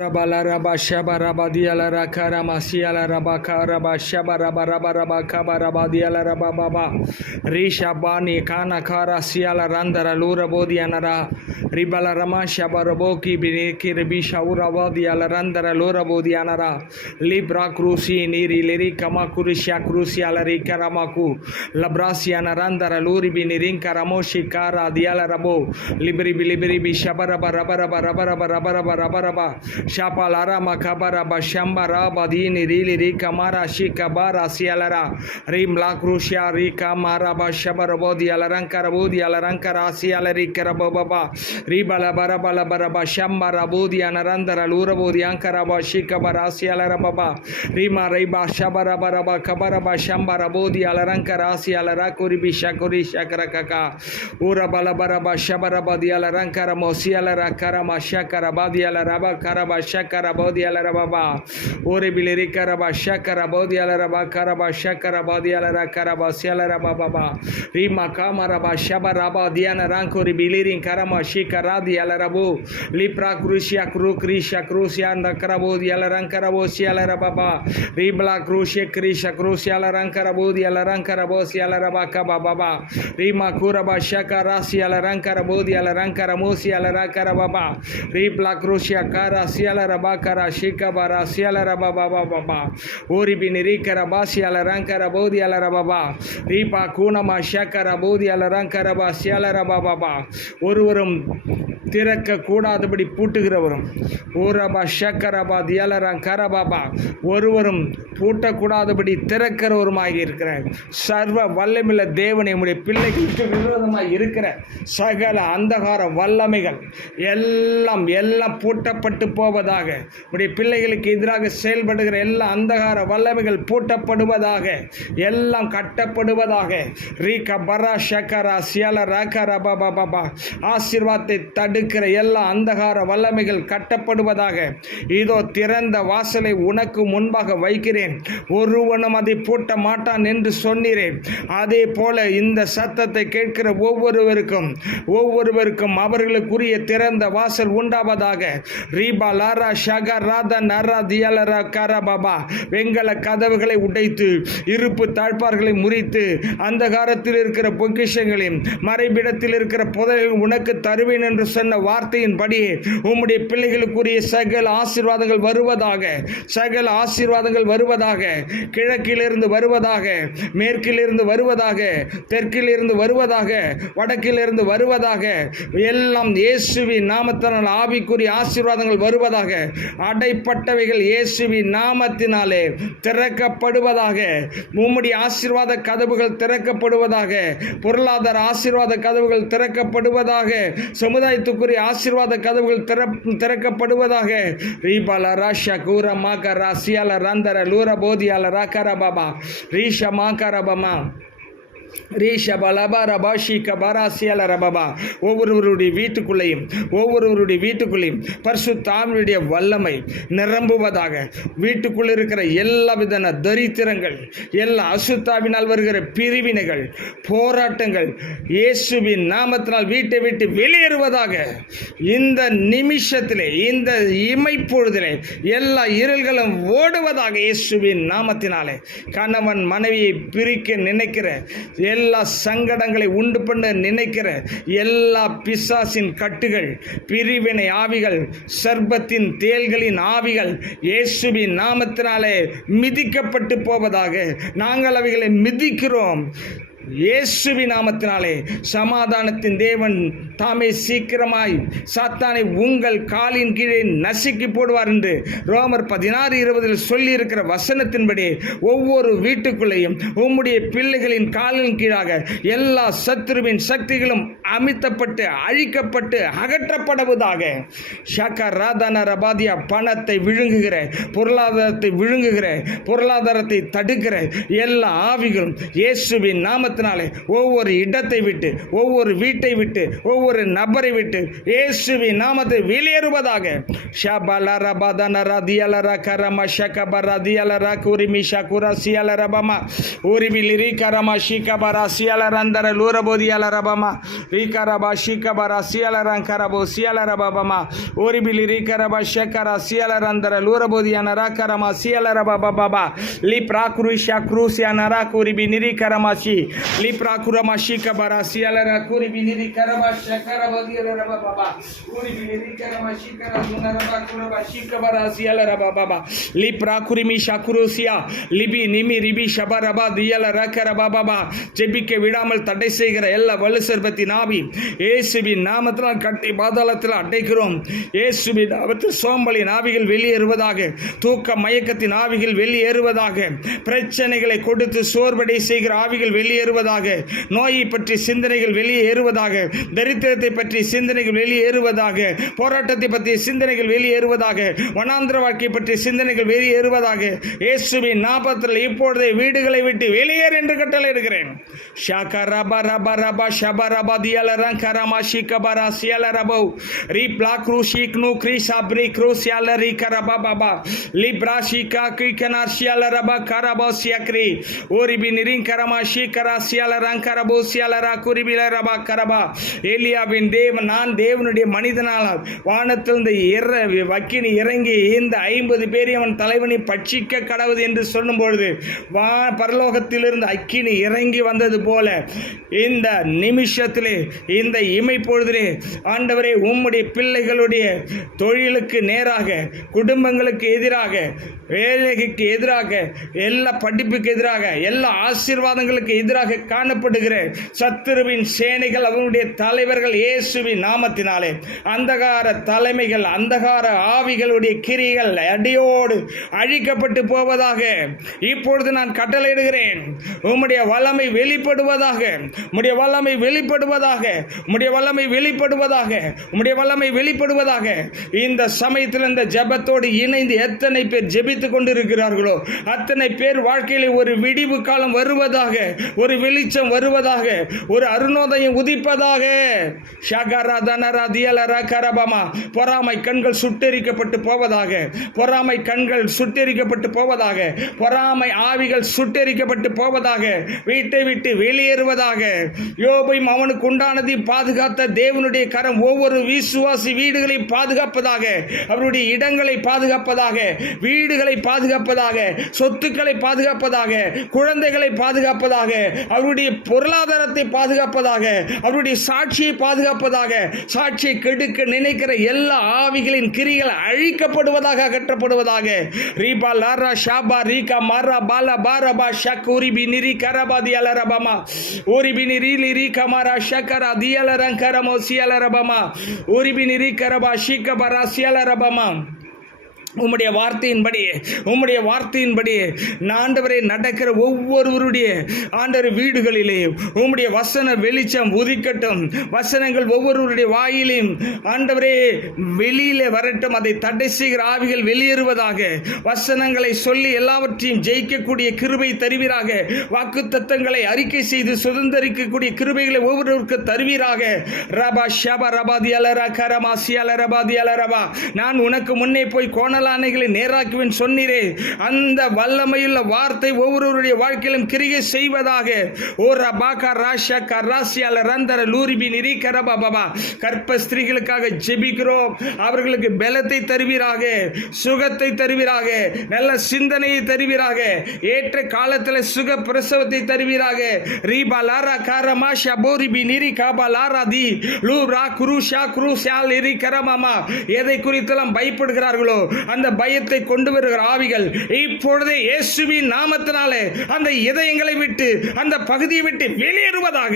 Rabala raba shaba raba diala rakara masiala raba karaba shaba raba raba raba kaba raba diala raba baba risha bani kana kara siala randara lura bodi anara ribala rama shaba raboki bineki ribisha urava diala randara lura bodi anara libra cruci niri leri kama kurisha cruci ala rikaramaku labrasi anarandara luri binirin karamoshi kara diala rabo libri bishaba raba raba raba raba raba raba raba raba Shapalara makabara bashambara badini rili kamara shikabara sialara rimla crucia rika mara bashabara bodi alarankara bodi alarankara sialari karababa ribala barabala baraba shambara bodi anarandara lura bodi ankara bashikabara sialara baba rima riba shabara baraba kabara bashambara bodi alarankara sialara kuribi shakuri shakarakaka ura bala baraba shabara bodi alarankara mosialara karama shakara badi alaraba karaba shakara bodi alara baba ore bileri karaba shakara bodi alara ba karaba shakara bodi alara karaba sialara baba rima kamara ba shabara ba diana rankori bileri karama shikara di alara bu lipra crucia crucia crucia anda karabo di alara karabo sialara baba ribla crucia crucia crucia alara karabo di alara karabo sialara baba baba rima kuraba shakara sialara karabo di alara karamo sialara karaba ribla crucia kara sialara bakara shikabara sialara baba baba ori binirikara basiala rankara bodi alara baba ripa kunama shakara bodi alarankara basialara baba ஒருவரும் திறக்க கூடாதபடி பூட்டுகிறவரும் ஓரபா ஷக்கரபா தியலரங்கரபாபா ஒருவரும் பூட்டக்கூடாதபடி திறக்கிறவருமாகி இருக்கிறார். சர்வ வல்லமையுள்ள தேவன் நம்முடைய பிள்ளைகளுக்கு விரோதமாக இருக்கிற சகல அந்தகார வல்லமைகள் எல்லாம் பூட்டப்பட்டு போவதாக. உடைய பிள்ளைகளுக்கு எதிராக செயல்படுகிற எல்லா அந்தகார வல்லமைகள் பூட்டப்படுவதாக, எல்லாம் கட்டப்படுவதாக. ரீகா பரா ஷக்கரா சியல ராக்கரா பாபா பாபா ஆசீர்வாதத்தை தடுக்கிற எல்லா அந்தகார வல்லமைகள் கட்டப்படுவதாக. இதோ திறந்த வாசலை உனக்கு முன்பாக வைக்கிறேன், ஒருவனும் அதை பூட்ட மாட்டான் என்று சொன்னீரேன். அதே போல இந்த சத்தத்தை கேட்கிற ஒவ்வொருவருக்கும் அவர்களுக்குரிய திறந்த வாசல் உண்டாவதாக. ரீபா லாரா ஷகா ராதா நரா தியலரா கரபாபா வெங்கல கதவுகளை உடைத்து இருப்பு தாழ்பார்களை முறித்து அந்தகாரத்தில் இருக்கிற பொக்கிஷங்களையும் மறைவிடத்தில் இருக்கிற புதையல் உனக்கு தருவேன் என்று சொன்ன வார்த்தையின்படி உம்முடைய பிள்ளைகளுக்குரிய சகல ஆசீர்வாதங்கள் வருவதாக, சகல ஆசீர்வாதங்கள் வருவதாக. கிழக்கிலிருந்து வருவதாக, மேற்கிலிருந்து வருவதாக, தெற்கிலிருந்து வருவதாக, வடக்கிலிருந்து வருவதாக. எல்லாம் இயேசுவின் நாமத்தினால் ஆவிக்குரிய ஆசீர்வாதங்கள் வருவதாக. அடைப்பட்டவைகள் இயேசுவின் நாமத்தினாலே திறக்கப்படுவதாக. உம்முடைய ஆசீர்வாத கதவுகள் திறக்கப்படுவதாக. பொருளாதார ஆசீர்வாத கதவுகள் திறக்கப்படுவதாக. சமுதாயத்துக்குரிய ஆசீர்வாத கதவுகள் திறக்கப்படுவதாக. ரீபால ராஷா கூர மாக்க ராசியால ரந்தர லூர போதியால ராக்கர பாபா ரீஷா மாக்கர பமா ஒவ்வொருவருடைய வீட்டுக்குள்ளேயும் பரிசுத்த ஆவியுடைய வல்லமை நிரம்புவதாக. வீட்டுக்குள் இருக்கிற எல்லா விதமான தரித்திரங்கள், எல்லா அசுத்தாவினால் வருகிற பிரிவினைகள், போராட்டங்கள் இயேசுவின் நாமத்தினால் வீட்டை விட்டு வெளியேறுவதாக. இந்த நிமிஷத்திலே, இந்த இமைப்பொழுதிலே எல்லா இருள்களும் ஓடுவதாக இயேசுவின் நாமத்தினாலே. கணவன் மனைவியை பிரிக்க நினைக்கிற எல்லா சங்கடங்களை உண்டு பண்ண நினைக்கிற எல்லா பிசாசின் கட்டுகள், பிரிவினை ஆவிகள், சர்ப்பத்தின் தேள்களின் ஆவிகள் இயேசுவின் நாமத்தினாலே மிதிக்கப்பட்டு போவதாக. நாங்கள் அவைகளை மிதிக்கிறோம் இயேசுவின் நாமத்தினாலே. சமாதானத்தின் தேவன் தாமே சீக்கிரமாய் சாத்தானை உங்கள் காலின் கீழே நசுக்கி போடுவார் என்று ரோமர் 16:20 சொல்லி இருக்கிற வசனத்தின்படி ஒவ்வொரு வீட்டுக்குள்ளேயும் உம்முடைய பிள்ளைகளின் காலின் கீழாக எல்லா சத்துருவின் சக்திகளும் அமித்தப்பட்டு அழிக்கப்பட்டு அகற்றப்படுவதாக. ஷாக்கா ராதான ரபாதியா பணத்தை விழுங்குகிற, பொருளாதாரத்தை விழுங்குகிற, பொருளாதாரத்தை தடுக்கிற எல்லா ஆவிகளும் இயேசுவின் நாமத்தினாலே ஒவ்வொரு இடத்தை விட்டு, ஒவ்வொரு வீட்டை விட்டு, ஒவ்வொரு ஒவ்வொரு நபரை விட்டு இயேசுவின் நாமத்தை வெளியேறுவதாக. ஜெபிக்க விடாமல் தடை செய்கிற எல்லா வலுசர்பத்தின் ஆவி இயேசுவின் நாமத்தினால் கட்டி பாதாளத்தில் அடைக்கிறோம். இயேசுவின் நாமத்தில் சோம்பலின் ஆவிகள் வெளியேறுவதாக. தூக்க மயக்கத்தின் ஆவிகள் வெளியேறுவதாக. பிரச்சனைகளை கொடுத்து சோர்வடை செய்கிற ஆவிகள் வெளியேறுவதாக. நோயை பற்றி சிந்தனைகள் வெளியேறுவதாக. தரித்திரத்தை பற்றி சிந்தனைகள் வெளியேறுவதாக. போராட்டத்தை பற்றிய சிந்தனைகள் வெளியேறுவதாக. வனாந்திர வாழ்க்கை பற்றிய சிந்தனைகள் வெளியேறுவதாக. இயேசுவின் நாமத்தில் இப்பொழுதே வீடுகளை விட்டு வெளியேறு என்று கட்டளையிடுகிறேன். எலியாவின் தேவன் நான் தேவனுடைய மனிதனால் வானத்திலிருந்து வக்கினி இறங்கி இந்த 50 பேரை அவன் தலைவனை பட்சிக்க கடவுது என்று சொல்லும் பொழுது பரலோகத்திலிருந்து அக்கினி இறங்கி வந்தது போல இந்த நிமிஷத்திலே இந்த இமைப்பொழுதிலே ஆண்டவரே உம்முடைய பிள்ளைகளுடைய தொழிலுக்கு நேராக, குடும்பங்களுக்கு எதிராக, வேலைக்கு எதிராக, எல்லா படிப்புக்கு எதிராக, எல்லா ஆசீர்வாதங்களுக்கு எதிராக காணப்படுகிற சத்துருவின் சேனைகள், அவனுடைய தலைவர்கள் இயேசுவின் நாமத்தினாலே அந்தகார தலைமைகள், அந்தகார ஆவிகளுடைய கிரிகள் அடியோடு அழிக்கப்பட்டு போவதாக இப்பொழுது நான் கட்டளையிடுகிறேன். உம்முடைய வல்லமை வெளிப்படுவதாக, உம்முடைய வல்லமை வெளிப்படுவதாக, உம்முடைய வல்லமை வெளிப்படுவதாக, உம்முடைய வல்லமை வெளிப்படுவதாக. இந்த சமயத்தில் இந்த ஜெபத்தோடு இணைந்து எத்தனை பேர் ஜெபித்துக் கொண்டிருக்கிறார்களோ அத்தனை பேர் வாழ்க்கையில் ஒரு விடிவு காலம் வருவதாக, ஒரு வெளிச்சம் வருவதாக, ஒரு அருணோதயம் உதிப்பதாக. பொறாமை கண்கள் சுட்டெரிக்கப்பட்டு போவதாக, பொறாமை கண்கள் சுட்டெரிக்கப்பட்டு போவதாக, பொறாமை ஆவிகள் சுட்டெரிக்கப்பட்டு போவதாக, வீட்டை விட்டு வெளியேறுவதாக. யோபையும் அவனுக்கு உண்டானதை பாதுகாத்த தேவனுடைய கரம் ஒவ்வொரு விசுவாசி வீடுகளை பாதுகாப்பதாக, அவருடைய இடங்களை பாதுகாப்பதாக, வீடுகளை பாதுகாப்பதாக, சொத்துக்களை பாதுகாப்பதாக, குழந்தைகளை பாதுகாப்பதாக, அவருடைய பொருளாதாரத்தை பாதுகாப்பதாக, அவருடைய சாட்சியை பாதுகாப்பதாக. சாட்சியை கெடுக்க நினைக்கிற எல்லா ஆவிகளின் கிரிகள் அழிக்கப்படுவதாக, அகற்றப்படுவதாக. ரீபா லாரா ஷாபா ரீகா மாரா பாலா பாரபா ஷக்கூரி பினிரி கரபாதி அலரபமா ஓரிபினி ரீலி ரீகா மாரா ஷக்கரா தியலரங்கரமோ சியலரபமா ஓரிபினி ரீகரபா ஷிகபரா சியலரபமா. உம்முடைய வார்த்தையின்படி ஆண்டவரே நடக்கிற ஒவ்வொருவருடைய ஆண்டவர் வீடுகளிலே உம்முடைய வசன வெளிச்சம் உதிக்கட்டும். வசனங்கள் ஒவ்வொருவருடைய வாயிலையும் ஆண்டவரே வெளியிலே வரட்டும். அதை தடை செய்கிற ஆவிகள் வெளியேறுவதாக. வசனங்களை சொல்லி எல்லாவற்றையும் ஜெயிக்கக்கூடிய கிருபை தருவீராக. வாக்குத்தத்தங்களை அறிக்கை செய்து சுதந்திரிக்கக்கூடிய கிருபைகளை ஒவ்வொருவருக்கு தருவீராக. ரபா ஷபா ரபாதி அலரா கரமாசி அலரபாதி அலரபா. நான் உனக்கு முன்னே போய் கோணல் ஆணைகளை நேராக்குவேன் சொன்னீரே, அந்த வல்லமையுள்ள வார்த்தை ஒவ்வொருவருடைய வாழ்க்கையிலும் கிரியை செய்வதாக. ஓ ரபாகா ராஷா கராசியால ரந்தர லூரிபி நிரி கரபா பாபா. கற்ப ஸ்திரீகளுக்காக ஜெபிக்கிறோம். அவர்களுக்கு பலத்தை தருவீராக, சுகத்தை தருவீராக, நல்ல சிந்தனையை தருவீராக, ஏற்ற காலத்தில் சுக பிரசவத்தை தருவீராக. ரீபா லாரா காரமா ஷபோரிபி நிரி காபா லாரா தி லூ ரா குரு ஷா குரு ஷால் இரி கரமாமா. எதை குறித்தெல்லாம் பயப்படுகிறார்களோ அந்த பயத்தை கொண்டு வருகிற ஆவிகள் இப்பொழுதே இயேசுவின் நாமத்தினாலே அந்த இதயங்களை விட்டு, அந்த பகுதியை விட்டு வெளியேறுவதாக.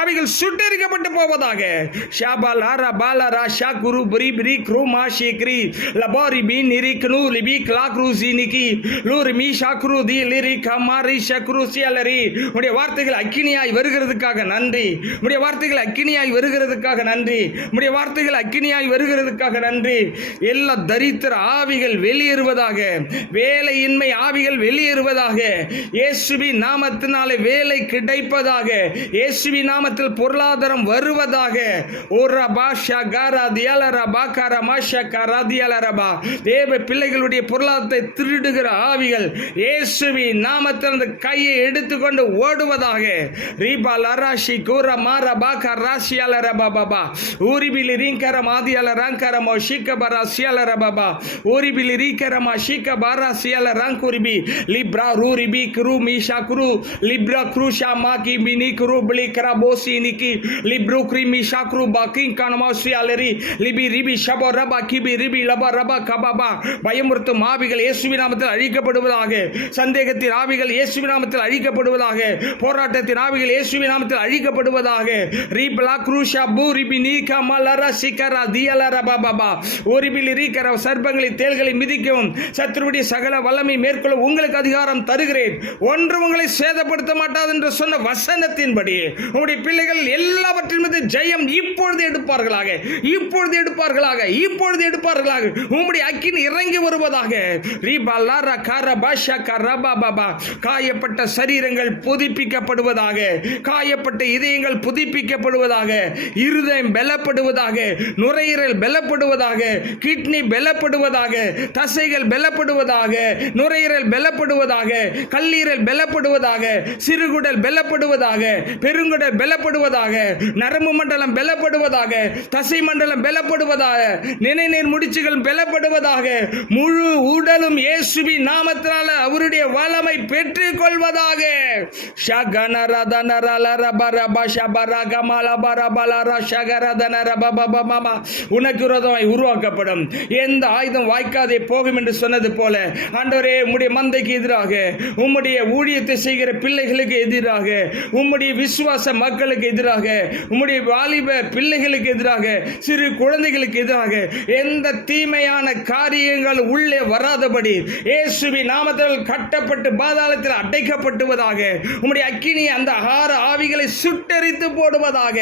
அவைகள் சுட்டெரிக்கப்பட்டு போவதாக. ஷாபா லாரா பாலா ரா ஷா குரு புரி பிரி க்ரூமா ஷேக்ரி லபாரி பி நிரி கனு லிபி கிளா க்ரூசி நிக்கி லூரி மீ ஷாக்ரு தி லிரி கமாரி ஷக்ரு சியலரி. உடைய வார்த்தைகள் அக்கினியாய் வருகிறதுக்காக நன்றி. உடைய வார்த்தைகள் அக்கினியாய் வருகிறதுக்காக நன்றி. உடைய வார்த்தைகள் அக்கினியாய் வருகிறதுக்காக நன்றி. எல்லா தரித்திர ஆவிகள் வெளியேறுவதாக. வேலையின்மை ஆவிகள் வெளியேறுவதாக. இயேசுவின் நாமத்தினாலே வேலை கிடைப்பதாக. இயேசுவின் நாமத்தில் பொருளாதாரம் வருவதாக. தேவ பிள்ளைகளுடைய பொருளாதாரத்தை திருடுகிற ஆவிகள் இயேசுவின் நாமத்தில் அந்த கையை எடுத்துக்கொண்டு ஓடுவதாக. ரீபா லராஷி கூர மார பாக்க ராசியால ரபாபா ஊரிபிலி ரீங்கர மாதியால ராங்கரமோ ஷிகபரா சியால ரபாபா ஊரிபிலி ரீகரமா ஷிகபரா சியால ராங்குரிபி லிப்ரா ரூரிபி குரு மீஷா குரு லிப்ரா குருஷா மாகி மினி குரு பிலி கரபோசி நிக்கி லிப்ரு கிரிமி ஷாக்ரு பாக்கிங் கனமாசியாலரி லிபி ரிபி ஷபோ ரபா கிபி ரிபி லபா ரபா கபாபா. பயமுறுத்தும் ஆவிகள் இயேசுவின் நாமத்தில் அழிக்கப்படுவதாக. சந்தேகத்தின் ஆவிகள் இயேசுவின் நாமத்தில் அழிக்கப்படுவதாக. போராட்டத்தின் ஆவிகள் இயேசுவின் நாமத்தில் அழிக்கப்படுவதாக. ரீபலா குருஷா பூ ரிபி நீகா மலரா சிகரா தியலரா பாபா ஒரிபிலி ரீகர சர்ப்பங்களை தேள்களை மிதிக்கவும் சத்துருவுடைய சகல வல்லமை மேற்கொள்ள உங்களுக்கு அதிகாரம் தருகிறேன். ஒன்று உங்களை சேதப்படுத்த மாட்டாது என்று சொன்ன வசனத்தின்படி உங்களுடைய பிள்ளைகள் எல்லாவற்றின் மீது ஜெயம் இப்பொழுது எடுப்பார்களாக. இப்பொழுது எடுப்பார்களாக. இப்பொழுது எடுப்பார்களாக. உம்முடைய அக்கினி இறங்கி வருவதாக. காயப்பட்ட சரீரங்கள் புதுப்பிக்கப்படுவதாக. காயப்பட்ட இதயங்கள் புதுப்பிக்கப்படுவதாக. இருதயம் பலப்படுவதாக. நுரையீரல் பலப்படுவதாக. கிட்னி பலப்படுவதாக. தசைகள் பலப்படுவதாக. நுரையீரல் பலப்படுவதாக. கல்லீரல் பலப்படுவதாக. சிறுகுடல் பலப்படுவதாக. பெருங்குடல் பலப்படுவதாக. நரம்பு மண்டலம் பலப்படுவதாக. தசை மண்டலம் பலப்படுவதாக. நினைநீர் முடிச்சுகள் பலப்படுவதாக. முழு உடலும் இயேசுவின் நாமத்தினால அவருடைய வல்லமை பெற்றுக் கொள்வதாக. உனக்கு விரோதமாய் உருவாக்கப்படும் எந்த ஆயுதம் வாய்க்காதே போகும் என்று சொன்னது போல ஆண்டவரே, உம்முடைய மந்தைக்கு எதிராக, உம்முடைய ஊழியத்தை செய்கிற பிள்ளைகளுக்கு எதிராக, உம்முடைய விசுவாச மக்களுக்கு எதிராக, உம்முடைய வாலிப பிள்ளைகளுக்கு எதிராக, சிறு குழந்தைகளுக்கு எதிராக எந்த தீமையான காரியங்கள் உள்ளே வராதபடி இயேசுவின் நாமத்தில் கட்டப்பட்டு பாதாளத்தில் அடைக்கப்பட்டுவதாக. உம்முடைய அக்கினி அந்த ஆறு ஆவிகளை சுட்டெரித்து போடுவதாக.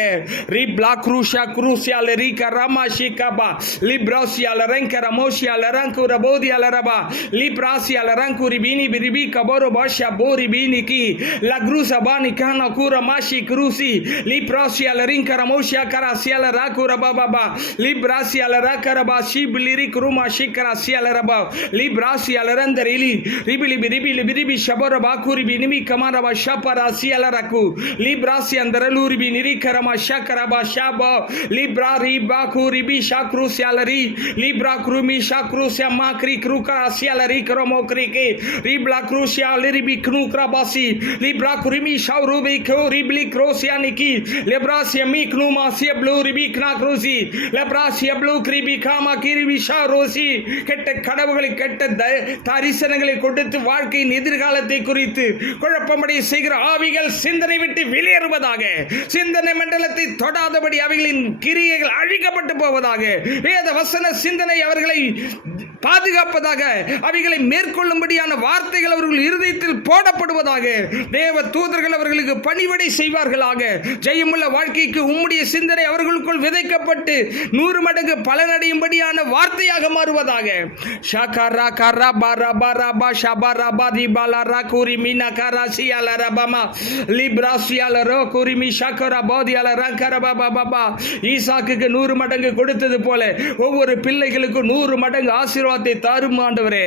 Libra Krumi Shakrusia Makri Krukara Sialari Kromokriki Ribla Krusia Liribi Knukrabasi Libra Krumi Shaurubi Ribli Krosianiki Lebrasia Miknuma Sia Blue Ribi Knakrusi Lebrasia Blue Kribi Kama Kiribi Sharosi கெட்ட கடவுகளை கெட்ட தரிசனங்களை கொடுத்து வாழ்க்கையின் எதிர்காலத்தை குறித்து குழப்பமடைய செய்கிற ஆவிகள் சிந்தனை விட்டு வெளியேறுவதாக. சிந்தனை மண்டலத்தை தொடாதபடி அவைகளின் கிரியைகள் அழிக்கப்பட்டு போவதாக. வேத வசன சிந்தனை அவர்களை பாதுகாப்பதாக. அவைகளை மேற்கொள்ளும்படியான வார்த்தைகள் அவர்கள் இருதயத்தில் போடப்படுவதாக. தேவ தூதர்கள் அவர்களுக்கு பணிவிடை செய்வார்களாக. ஜெயமுள்ள வாழ்க்கைக்கு உம்முடைய சிந்தனை அவர்களுக்குள் விதைக்கப்பட்டு 100 மடங்கு பலனடையும்படியான வார்த்தையாக மாறுவதாக. ஷகரா கரா பாரா பாரா பா ஷபரா பாதி பாலரா கூரி மீனா கராசியால ரபமா லிப்ராசியால ரோ கூரி மீ ஷகரா பாதியால ரங்கர பாபா பாபா. ஈசாக்குக்கு 100 மடங்கு கொடுத்தது போல ஒவ்வொரு பிள்ளைகளுக்கும் 100 மடங்கு ஆசீர்வாதத்தை தாரும் ஆண்டவரே.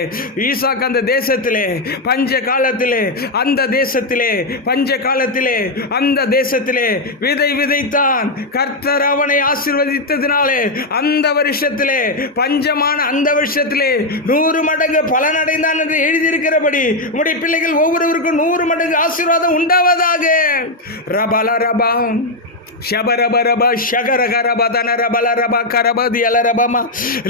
ஈசாக்கு அந்த தேசத்திலே பஞ்ச காலத்திலே அந்த தேசத்திலே பஞ்ச காலத்திலே அந்த தேசத்திலே விதை விதைத்தான். கர்த்தர் அவனை ஆசீர்வதித்ததினாலே அந்த வருஷத்திலே பஞ்சமான அந்த வருஷத்திலே 100 மடங்கு பலனடைந்தான் என்று எழுதியிருக்கிறபடி உம்முடைய பிள்ளைகள் ஒவ்வொருவருக்கும் 100 மடங்கு ஆசீர்வாதம் உண்டாவதாக. ரபல ரபா ஷபரபரபா ஷகரகரபதன ரபல ரபா கரபதி அலரபமா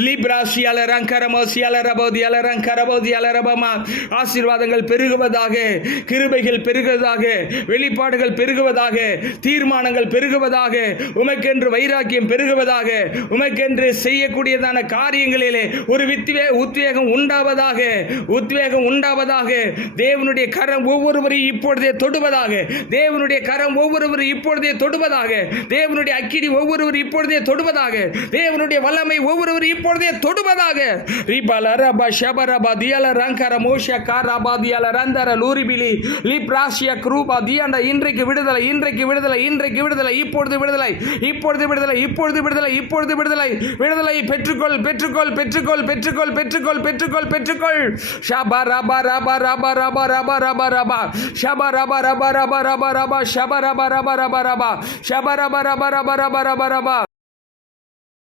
லிப்ராசி அலரங்கரமோசி அலரபோதி அலரங்கரபோதி அலரபமா. ஆசீர்வாதங்கள் பெருகுவதாக. கிருபைகள் பெருகுவதாக. வெளிப்பாடுகள் பெருகுவதாக. தீர்மானங்கள் பெருகுவதாக. உமக்கென்று வைராக்கியம் பெருகுவதாக. உமக்கென்று செய்யக்கூடியதான காரியங்களிலே ஒரு உத்வேகம் உண்டாவதாக. உத்வேகம் உண்டாவதாக. தேவனுடைய கரம் ஒவ்வொருவரையும் இப்பொழுதே தொடுவதாக. தேவனுடைய கரம் ஒவ்வொருவரையும் இப்பொழுதே தொடுவதாக. தேவனுடைய அக்கினி ஒவ்வொருவர் இப்பொழுதே தொடுவதாக. தேவனுடைய வல்லமை ஒவ்வொருவர் இப்பொழுதே தொடுவதாக. ரிபல ரப ஷபரப தியல ரங்கர மோஷ காரபா தியல ரந்தர லூரிபிலி லிப்ராஷிய க்ரூபா தியண்ட. இன்றைக்கு விடுதலை, இன்றைக்கு விடுதலை, இன்றைக்கு விடுதலை, இப்பொழுது விடுதலை, இப்பொழுது விடுதலை, இப்பொழுது விடுதலை, இப்பொழுது விடுதலை. விடுதலை பெற்றுக்கொள், பெற்றுக்கொள், பெற்றுக்கொள், பெற்றுக்கொள், பெற்றுக்கொள், பெற்றுக்கொள், பெற்றுக்கொள். ஷபா ரபா ரபா ரபா ரபா ரபா ரபா ரபா ஷபா ரபா ரபா ரபா ரபா ரபா ஷபா ரபா ரபா ரபா ரபா ஷபா ரபா ரபா ரபா ரபா ரபா ரபா.